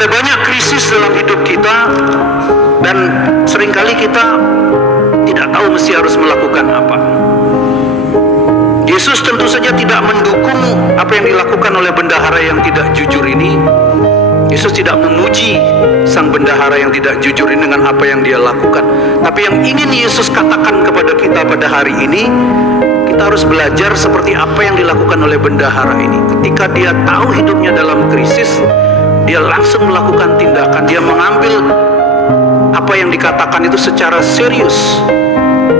Ada banyak krisis dalam hidup kita, dan seringkali kita tidak tahu mesti harus melakukan apa. Yesus tentu saja tidak mendukung apa yang dilakukan oleh bendahara yang tidak jujur ini. Yesus tidak memuji sang bendahara yang tidak jujur ini dengan apa yang dia lakukan. Tapi yang ingin Yesus katakan kepada kita pada hari ini, kita harus belajar seperti apa yang dilakukan oleh bendahara ini. Ketika dia tahu hidupnya dalam krisis, dia langsung melakukan tindakan. Dia mengambil apa yang dikatakan itu secara serius.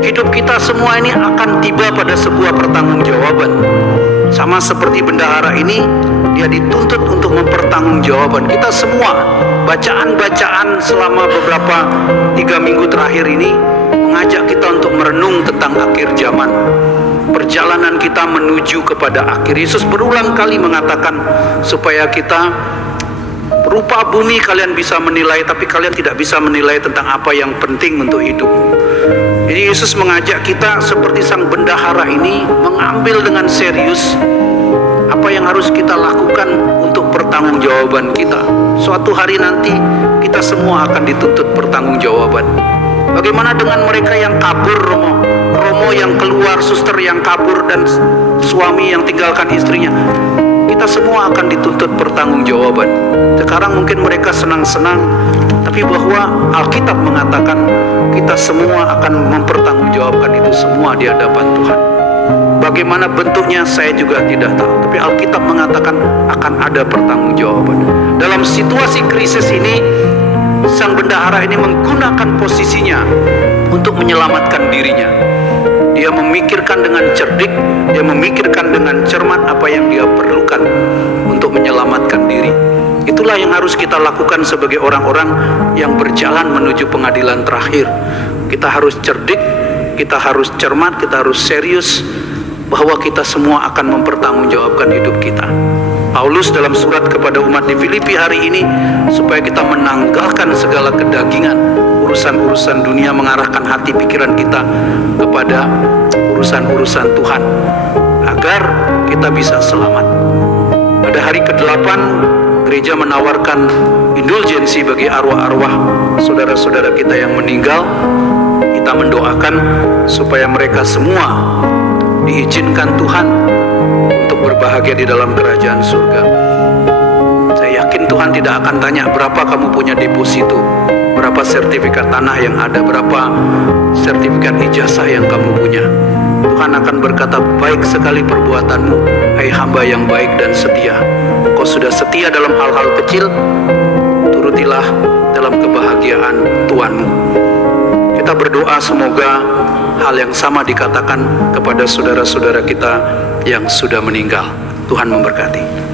Hidup kita semua ini akan tiba pada sebuah pertanggungjawaban. Sama seperti bendahara ini, dia dituntut untuk mempertanggungjawabkan. Kita semua, bacaan-bacaan selama beberapa 3 minggu terakhir ini mengajak kita untuk merenung tentang akhir zaman. Perjalanan kita menuju kepada akhir. Yesus berulang kali mengatakan supaya kita, rupa bumi kalian bisa menilai, tapi kalian tidak bisa menilai tentang apa yang penting untuk hidupmu. Jadi Yesus mengajak kita seperti sang bendahara ini mengambil dengan serius apa yang harus kita lakukan untuk pertanggungjawaban kita. Suatu hari nanti kita semua akan dituntut pertanggungjawaban. Bagaimana dengan mereka yang kabur, Romo yang keluar, suster yang kabur, dan suami yang tinggalkan istrinya? Kita semua akan dituntut pertanggungjawaban. Sekarang mungkin mereka senang-senang, tapi bahwa Alkitab mengatakan kita semua akan mempertanggungjawabkan itu semua di hadapan Tuhan. Bagaimana bentuknya saya juga tidak tahu, tapi Alkitab mengatakan akan ada pertanggungjawaban. Dalam situasi krisis ini, sang bendahara ini menggunakan posisinya untuk menyelamatkan dirinya. Dia memikirkan dengan cerdik, dia memikirkan dengan cermat apa yang dia perlukan untuk menyelamatkan diri. Itulah yang harus kita lakukan sebagai orang-orang yang berjalan menuju pengadilan terakhir. Kita harus cerdik, kita harus cermat, kita harus serius bahwa kita semua akan mempertanggungjawabkan hidup kita. Paulus dalam surat kepada umat di Filipi hari ini, supaya kita menanggalkan segala kedagingan, urusan-urusan dunia, mengarahkan hati pikiran kita kepada urusan-urusan Tuhan, agar kita bisa selamat. Pada hari ke-8, gereja menawarkan indulgensi bagi arwah-arwah saudara-saudara kita yang meninggal. Kita mendoakan supaya mereka semua diizinkan Tuhan untuk berbahagia di dalam kerajaan surga. Saya yakin Tuhan tidak akan tanya berapa kamu punya deposito, berapa sertifikat tanah yang ada, berapa sertifikat ijazah yang kamu punya. Tuhan akan berkata, baik sekali perbuatanmu, hai hamba yang baik dan setia. Kau sudah setia dalam hal-hal kecil, turutilah dalam kebahagiaan Tuhanmu. Kita berdoa semoga hal yang sama dikatakan kepada saudara-saudara kita yang sudah meninggal. Tuhan memberkati.